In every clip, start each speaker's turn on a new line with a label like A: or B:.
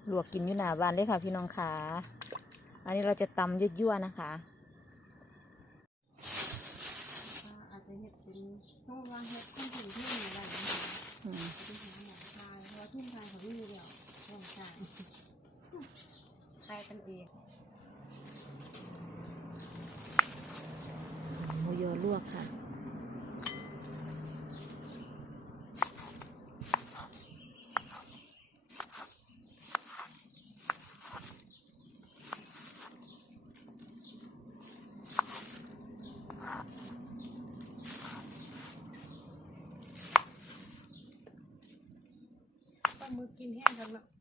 A: ลวกกินอยู่หน้าบ้านเลยค่ะพี่น้องขาอันนี้เราจะตำยั่วๆนะคะ
B: อาจจะเห็ดเป็นต้องวางเห็ดข้นถึงที่มีอะไรนะคะจะไปหาหมอทายเพราะว่าทุ่งทายเขาไม่มีเดียวต้องทายทายกันเอง
A: หมูยอลวกค่ะ
B: ต้องมือกินแห้งกันละ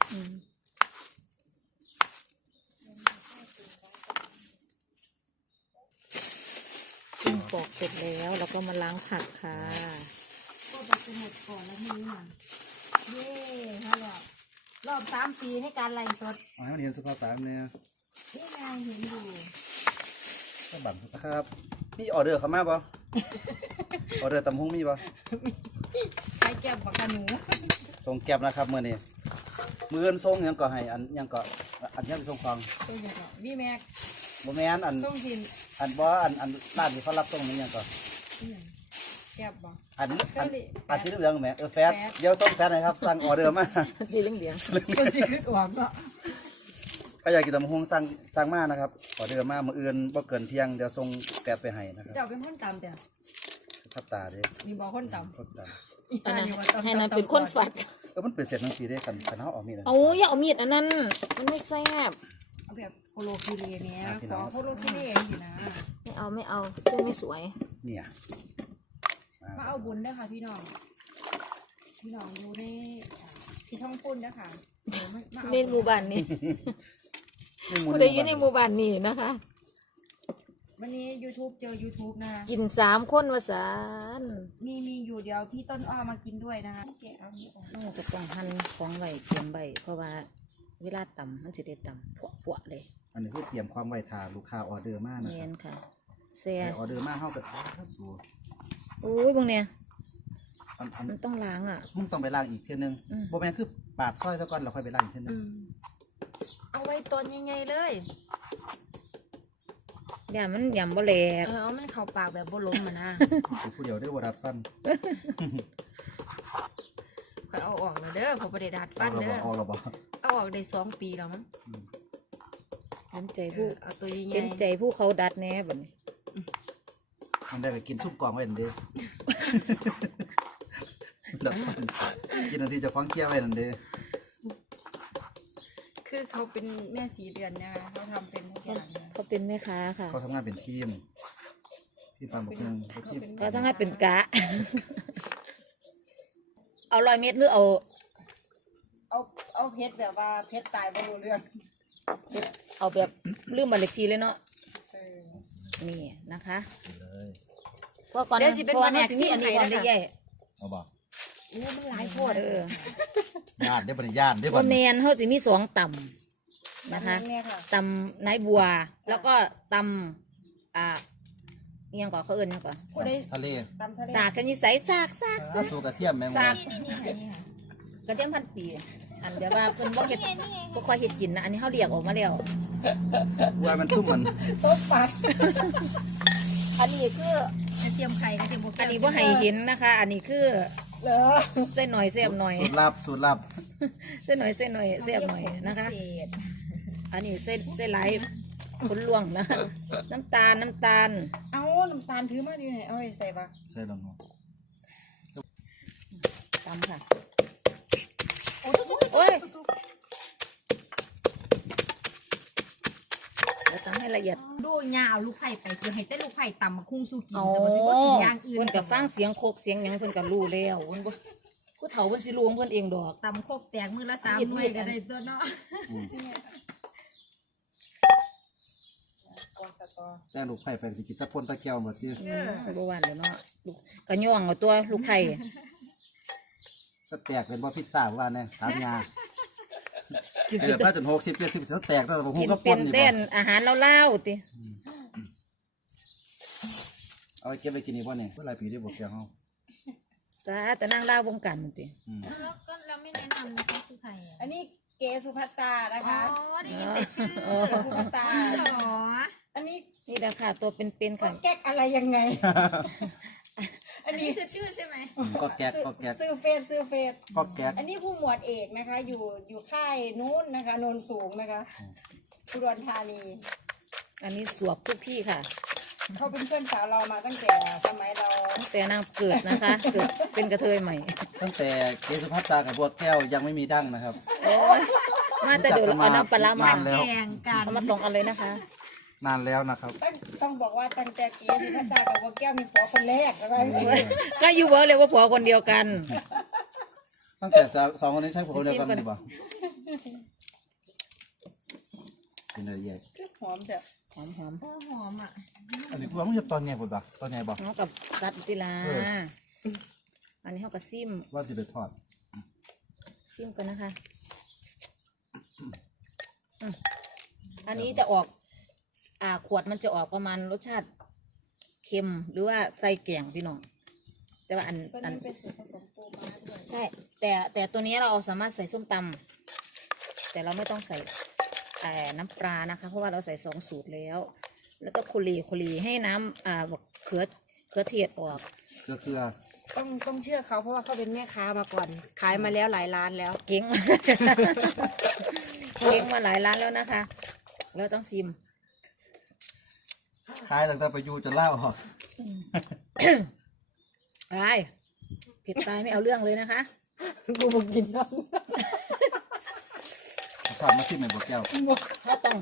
A: กุ้งปอกเสร็จแล้วเราก็มาล้างผักค่ะ
B: ก็จะจะหมดก่อนแล้วทีนี้นะเย้ค่ะแล้วรอบ3 ปีให้การไล่สด
C: ให้มันเห็นสุขภาพเนี่ย
B: นี่ไงเห็นอยู่
C: ก็บั่นครับมีออเดอร์เข้ามาป่ะออเดอร์ตำฮงมีป่ะ
B: ใครแก็บบักกะหนู
C: ส่งแก็บนะครับเมื่อนี้มือเอินส่งยังก็ให้ยังก็ยังส่งฟัง
B: ตัวอย่างก็พี่แม็ก
C: โมแมน
B: ส่งสิน
C: บ่ร้านที่เขารับส่งนี่ยังก็
B: แก็บบ่
C: ที่เหลืองแหมแฟดเดี๋ยวส่งแฟดนะครับสั่งออเดอร์มา
A: สีเหลือง
B: ก็สิคือหวังเนาะ
C: ก็อยากกินตำฮงสั่งมานะครับออเดอร์มามื้ออื่นบ่เกินเที่ยงเดี๋ยวส่งแฟดไปให้นะครับ
B: เจ้าเป็นคนตำจ้ะ
C: ทับตาเด้
B: มีบ่คนตำ
A: อันนั้นให้นั้นเป็นคนฝัด
C: มันเป็นเศษหนังสือได้กันเฮาเอามีด
A: เอาอย่าเอามีดอันนั้นมันไม่แซ่บ
B: เอาแบบโคโลคิเลเนี้ยขอโคโลคิเลสินะ
A: ไม่เอาเส้นไม่สวย
C: เนี่ย
B: มาเอาบุญด้วยค่ะพี่น้องดูในที่ท่องปุ้นนะคะ
A: ในหมู่บ้านนี้ผู้ใดอยู่ในหมู่บ้านนี้นะคะ
B: วันนี้ YouTube เจอ YouTube นะคะ
A: กิน3 คนว่าสาร
B: มีอยู่เดี๋ยวพี่ต้นอ้อมากินด้วยนะคะแกะเอา
A: เราก็ต้องหั่นของไว้เตรียมไว้เพราะว่าเวลาตำมันจะได้ตำปวเลย
C: อันนี้คือเตรียมความไว้ทาลูกค้าออเดอร์มากนะ
A: ค
C: รับ
A: ค่ะแซ่
C: ออเดอร์มากเข้ากับสู
A: โอ้ยบางเนี่ยมันต้องล้าง
C: มึงต้องไปล้างอีกเทีนึงโบแมนคือปาดสร้อยซะก่อนเราค่อยไปล้างอีกเทีนึง
B: เอาไว้ตอนใหญ่ๆเลย
A: อย่ามันยำบ่แหลก
B: เอามันเข้าปากแบบบ่ล้มมานะ
C: ผู้เดียวได้วดัดฟัน
B: ค่อยเอาออกแล้วเด้อพอประเดี๋ยวดัดฟันเด้อเอาออกได้2 ปีแล้วมั้ง
A: เห็นใจผู้
B: เอาตัวใหญ่
A: เห็นใจผู้เขาดัดแน่แบบนี้
C: มันได้ไปกินซุปกองไว้นั่นเด้กินนาทีจะฟ้องเกี้ยวไว้นั่นเด้
B: คือเขาเป็นแม่สีเดือนนะคะเขาทำเป็นทุกอย่าง
A: เขาเป็นแม่ค้าค่ะ
C: เขาทำงานเป็นทีมตามบอกนึง
A: เขาทำงานเป็นกะเอา100 เมตรหรือ
B: เอาเพชรแบบว่าเพชรตายไม่รู้เรื่อง
A: เอาแบบลืมบัตรเลขที่เลยเนาะนี่นะคะเพราะก่อนนั้นเพราะว่าเนี่ยสิอันนี้ก่อนได้แย่
C: เอาบอก
B: มันหลายโคตร
C: ญาติได้บริญาติได้
A: บ่แมนเขาจะมี2 ต่ำนะคะต่ำนายบัวแล้วก็ต่ำยังก่อนเขาเอิ้นยังก่อน
C: ทะเล
A: สากชนิดใสสาก
C: สูกระเทียมแมง
A: สากกระเทียม1,000 ปีอันเดี๋ยวว่าเพิ่นบ่เฮ็ดบ่ค่อยเฮ็ดกินนะอันนี้เขาเรียกออกมาแล้ว
C: ว่ามันซุ่มมัน
B: ตบปาก
A: อันนี้คือก
B: ระเทียมไข่กระเทียม
A: อันนี้บ่ให้เห็นนะคะอันนี้คือเส้นหน่อยเสียบหน่อย
C: สูตรลับเ
A: ส้นหน่อยเสียบหน่อยนะคะอันนี้เส้นไหลคนล่วงนะน้ำตาล
B: เอาน้ำตาลถือมาดีไหนเอาไปใส่ปะ
C: ใส่ลง
A: ตำค่ะโอ้ยตำให้ละเอียด
B: ดูยาเอาลูกไผ่ไปคือให้แต่ลูกไผ่ตำมาคุ้งสู้กิน
A: สมมติว่ากินอย่างอื่นเพิ่นกับฟังเสียงโคกเสียงหยังเพิ่นกับรู้แล้วเพิ่นบ่ผู้เฒ่าเพิ่นสิรู้ของเพิ่นเองดอก
B: ตำโคกแตกมือละ3 หน่วยก็ได้ตัวเนาะ
C: แต่ลูกไผ่ไปสิกินตะปนตะแก้วหมดที่
A: บ่หวานแล้วเนาะลูกก็ย่องเอาตัวลูกไผ่
C: ก็แตกเป็นบ่พิซซ่าว่าแน่ถามยาถ้าจน60 70แตกแต่บ่ฮู้ก็
A: ป่นเต้นอาหารเล่าๆติ
C: เอาไปเก็บไปกินอีกบ่เนี่ยเมื่อไรปีได้บ่แก้วเฮา
A: จ้าแต่นั่งเล่าวงการติ
B: แล้วก็เราไม่แนะนำนะคะคือไข่อันนี้เกสุภัตตานะคะ
D: ได้ยินแต่ชื่อ
B: เกสุภัตตา
D: หรอ
B: อันนี้
A: นี่แหละค่ะตัวเป็นๆค่ะ
B: แก๊กอะไรยังไง
D: อันนี้คือชื่อใช่ไหม
C: ก็แก๊กก็แก๊ก
B: ซื้อเฟส
C: ก็แก๊ก
B: อันนี้ผู้หมวดเอกนะคะ อยู่ค่ายนู้นนะคะโนนสูงนะคะอุดรธานี
A: อันนี้สวบทุกที่ค่ะ
B: เขาเป็นเพื่อนสาวเรามาตั้งแต่สมัยเรา
A: แต่นางเกิดนะคะ เกิดเป็นกระเทยใหม่
C: ตั้งแต่เกสุภัตตากับบัวแก้วยังไม่มีดั้งนะครับ
A: โอ้ยมาแต่เดี๋ยวเอาน้ำปลาร้ามา
C: นานแล้ว
D: แกงกัน
A: เอามา2 อันเลยนะคะ
C: นานแล้วนะครับ
B: ต้องบอกว่าตั้งแต่เกสุภัตตากับบัวแก้วมีผัวคนแรกนะคะ
A: ก็อยู่เวิร์กเลยว่าผัวคนเดียวกัน
C: ตั้งแต่สองคนนี้ใช้ผมคนเดียวกันดีกว่าเป็นอะไรใหญ่
B: หอมจ้ะ
A: หอม
D: หอมอ่ะ
C: อันนี้กูว่ามันจะตอนไงบ่ะตอนไงบ่
A: ๆน้องกับรัดติลา
C: เออ
A: อันนี้เขากับซิม
C: ว่าจะไปทอด
A: ซิมกันนะคะอันนี้จะออกขวดมันจะออกประมาณรสชาติเค็มหรือว่าใส่แกงพี่น้องแต่ว่าอัน
B: ตัวนี้เป็นส่วนผสมปูม้าด้วย
A: ใช่ แต่ตัวนี้เราสามารถใส่ส้มตำแต่เราไม่ต้องใส่น้ำปลานะคะ เพราะว่าเราใส่2 สูตรแล้ว แล้วก็โคลีให้น้ำเขือเทียดออก
C: เกลือ
B: ต้องเชื่อเขาเพราะว่าเขาเป็นแม่ค้ามาก่อน ขายมาแล้วหลายร้านแล้ว
A: เก่ง เก่งมาหลายร้านแล้วนะคะเราต้องซิม
C: คล้ายตั้งแต่ไปอยู่จะเล่าออก
A: ไปเผ็ดตายไม่เอาเรื่องเลยนะคะ
B: กูบอกกินน้
C: ชอบมาที่ไหนบัวแก้ว
A: เขาต้อง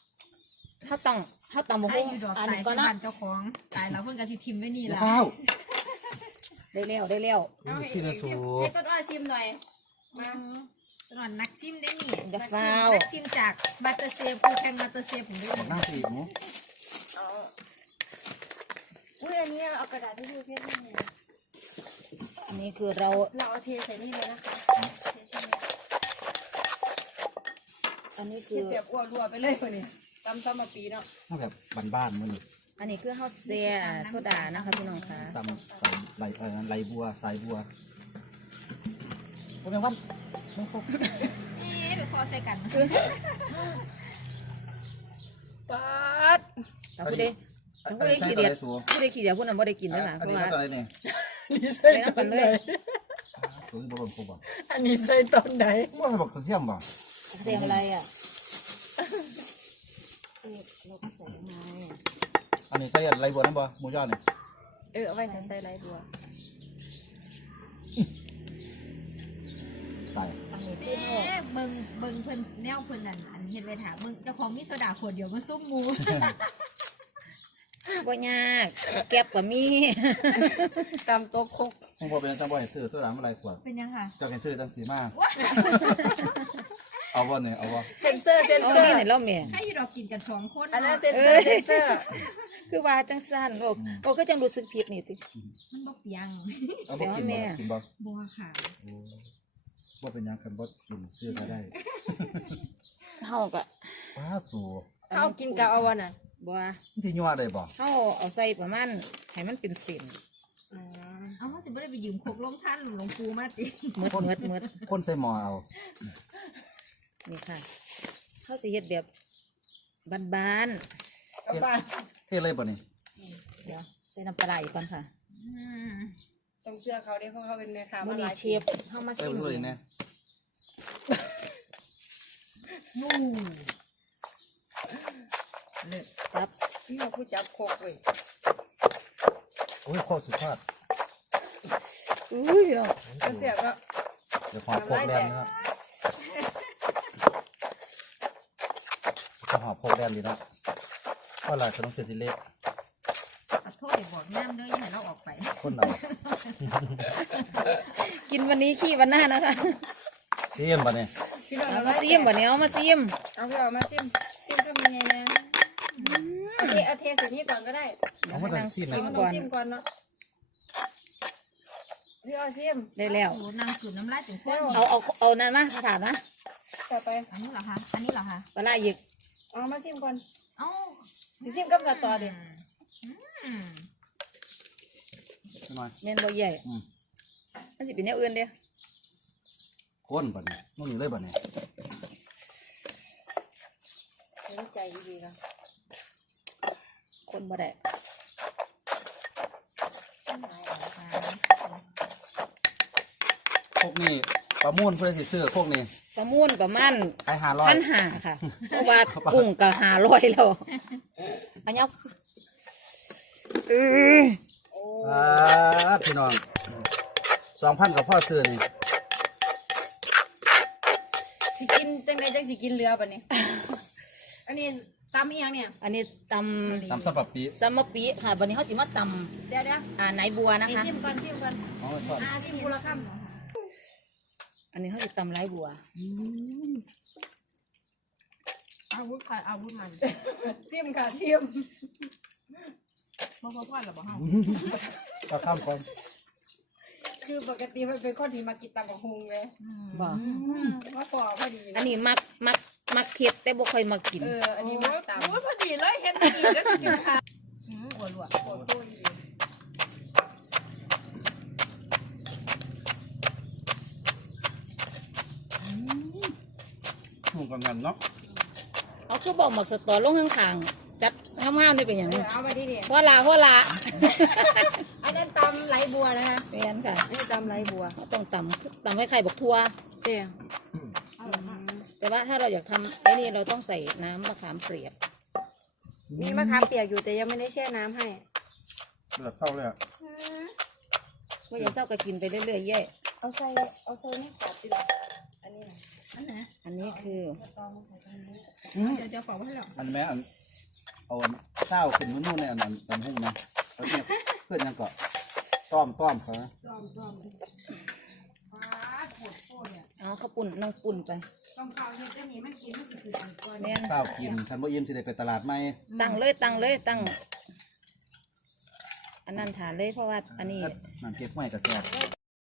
A: มา
D: ให้
A: หุ้ง
D: อยู่ดอก
A: อัน
D: สาย
A: ก่
D: ส
A: อน
D: บั
A: เนาะ
D: นเจ้าของตายแล้วเพิ่นก็สิทิมไว้นี่
C: เดี๋ยว
D: ล่ะ
C: ข้าว
A: ได้แล้ว
B: ำ
C: ดูสินะสู
B: ให้ต้นอ้อยชิมหน่อย มา
D: ตลอดนักจิ้มได้นี่
A: จะฟาว
D: นักจิ้มจากบัตเตอร์เซฟผู้แข่งบัตเตอร์เซฟผมด้วย
C: บอกนั่งสิหมู
B: อุ้ยอันนี้เอากระดาษที่ดูเช็ดให้เนี่ย
A: อันนี้คือเรา
B: เราเอาเทใส่นี่เลยนะคะเทใส่นี่
A: อันนี้
B: เท
A: คือ
B: แบบอ้วนรัวไปเลยคนนี้ตำมาปีเนาะ
C: ถ้าแบบบ้านๆมันนี่
A: อันนี้คือข้าวเสียโซดานะคะพี่น้องคะ
C: ตำใส่ไหลบัวสายบัวโอ้แมงวันแมงคก
D: นี่เดี๋ยวพอใส่กัน
B: ปัด
A: แต่ผู้ใดขี้เดียดผู้ใดขี้เดียดผู้นั้นบ่ได้กินนะคะเพ
C: อัน
A: ราะ
C: นี้
A: ว่า
C: ใส่อะไรเนี่ย
A: ใส่น้ำกันเลย
C: ตัวนี้บรมครบอ่ะ
B: อันนี้ใส่ตอนไหน
C: ว่าให้บอกกระเทียมบ่
A: เสียงอะไรอ่ะเราก็ใส่ยังไง
C: อันนี้ใส่อะไรบัวนั่นบ่หมูยอนี่
B: เอาไว้ใส่ไรบัว
C: ตาย
A: อันนี้
D: แห
A: คือ
D: มเบิ่งเพิ่นแนวเพิ่นนั่นอันเฮ็ดไว้ถามเบิ่งเจ้าของมีโซดาขวดเดียวมาซุ่มหมู
A: บ่ยากแก็บก็มี
B: ตำโต๊ะคก
C: ผมบอกเป็นจังบ่ให้ซื้อตัวหลังอะไรขวด
D: เป็นยังค่ะ
C: เจ้าให้ซื้อจังสีมาเอาบ่เนี่ยเอาบ่
B: เซนเซอร์
A: เอานี่ไหนเราแม่
D: ให้อยู่ดอกกินกัน2 คน
B: อันนั้น
D: เนาะ
B: เซนเซอร์เซนเซอร์
A: คือว่าจังซั่นโอ้ก็จังรู้สึกผิดนี่ติ
D: มันบ่เปียง
C: เอาบ่กินบ่กินบ่
D: บัวค่ะ
C: ว่าเป็นหยังคันบ่กินซื้อก็ได้
A: เฮาก็
C: ป้าสู
B: เอากินกับเอาวันน่ะ
A: บ่
C: มันสิยัวได้บ่
A: เฮาเอาใส่ประมาณให้มันเป็นเส้น
D: เอาเขาสิบ่ได้ไปยืมโคกลงท่านหลวงปู่มาติ
A: หมด
C: คนใส่หม้อเอา
A: นี่ค่ะเฮาสิเฮ็ดแบบบ้าน
B: กับบ้าน
C: เทเลยบ่นี่
A: ๆเดี๋ยวใส่น้ำปลาร้าอีกก่อนค่ะ
B: ต้องเชื่อเขาดิเพราะเขาเป็นแม่ค้า
A: มื้อ
B: มาห
A: นี้
B: ลาย
A: เช
B: ปี
A: ฟเฮามา
C: เอ้
A: ซิ
C: ย
A: ม
C: ไปเลยแน่
D: นู่เลิศ
A: ครับ
B: พี่เราผู้จับโคกเว้ย
C: โอ้ยโคตรสุดยอด
A: อุ้ยพี่น้อง
B: ก็เสียบก็
C: เดี๋ยวหอมโคกแดงนะครับจะหอมโคกแดงดีนะก็หลายขนมเส้นที่เละ
D: ขอโทษเดี๋ยวบอกน้ำเด้ออย่าให้เราออกไป
C: คนเอา
A: กินวันนี้ขี้วันหน้านะคะ
C: เสียมบ่เนี่ย
B: พี่น้อง
A: เอา
B: เอา
A: มา
B: มา
A: ซิ
B: ซิ
A: ม
B: ม
A: บ่เนี่ยเอามาซิม
B: เอาพี่เอามาซิมก็มีไงนะเอาเทใส่นี่ก่อนก็ได้
C: เอามาตั้งซีน
B: เอา
C: นะ
B: มาต้องซิมก่อนเนาะพี่เอาซิม
A: ได้แล้ว
D: โอ้นางสูดน้ำลายถึงคน
A: เอานั่นมาถาดนะ
B: ต่อไป
D: อันนี้เหรอคะ อันนี้เหรอคะ
A: ปลาร้าอีก
B: เอามาซิมก่อน
D: เอ้า
B: สิซิมกับสตอเด็ด
D: อืม
C: หน่อย
A: แม่นบ่ใหญ่
C: อืม
A: มันสิเป็นแนวอื่นเด้
C: คนบ่เนี่ยนู่นนี่เลยบ่เนี่ย
B: มันใจดีๆค่ะ
A: คนบ่ได้
C: พวกนี้ประมูลเพื่อสิซื้อพวกนี้
A: ประมูลประมาณ
C: ขาย500
A: 1,500 ค่ะ เพราะว่ากุ้งก็500แล้วอันนี้
C: พี่น้อง2,000กับพ่อซื้อนี่
B: สิกินจังไดจังสิกินเรือบัดนี้ อันนี้ตำอีหยังเนี่ย
A: อันนี้ต
C: ตำสับปะปี
A: ำซัมมะปีค่ะวันนี้เขาจิมาต
B: เดี๋ยว
A: ำไหนบัวนะ
B: ๆ
A: คะ
B: ซิมก่อนซิมก่อน
C: อ๋อชอบ
B: ซิมกูละคำ
A: อันนี้เขาจะตำไรบัว
D: อาวุธใครอาวุธมัน
B: ซิมค่ะซิม
D: พ่อพ่อหรอบอกเฮา
C: ก็ข้ามก่อน
B: คือปกติมันเป็นคนที่มากินตำบักฮุงเลย
A: บ่
B: มาปอกพอดี
A: อันนี้มักเค็ดแต่บ่ค่อยมักกิน
B: อันนี้มาตำ
D: โอ้ยพอดีเลยเห็นดีแล้วจะกินค่ะอวดหลวด
B: โอ้โหดี
C: หมูกันกันเนาะ
A: เอาคือบอกหมักสตอลงข้างๆจัดงามๆนี่เป็นอย่างนี้
B: เอามาที่นี่
A: พ่อลา
B: อันนั้นตำไหลบัวนะคะ
A: เป็นค่ะ
B: อันนี้ตำไหลบัว
A: เขาต้องตำให้ไข่บักทั่ว
B: เตี้ย
A: แต่ว่าถ้าเราอยากทำไอ้นี่เราต้องใส่น้ำมะขามเปียก
B: มีมะขามเปียกอยู่แต่ยังไม่ได้แช่น้ำให้
C: เลือดเศร้าเลยอะ
A: ว่าอย่าเศร้าก็กินไปเรื่อยๆเย่
B: เอาใส่ไม่ขอดดิอันนี้นะ
D: อันไหน
A: อันนี้คือ
D: เดี๋ยวฝากไว้ให้แล้ว
C: อันแม่อันเอาอันเศร้าขึ้นมือนู่นในอันตำหุ่งนะเขาเนี่ยเพื่อนยังเกาะต้อมเขานะ
A: เอาข้าวปุ่นน้องปุ่นไป
B: ต้องข้าวเฮ็ดจะมีมันกินมันสิคืออันก่อน
A: เนี่ย
C: เศร้ากินทันบ่อิ่มสิได้ไปตลาดไหม
A: ตั้งอันนั้นฐานเลยเพราะว่าอันนี้
C: นั่นเก็บไว้กระแสบ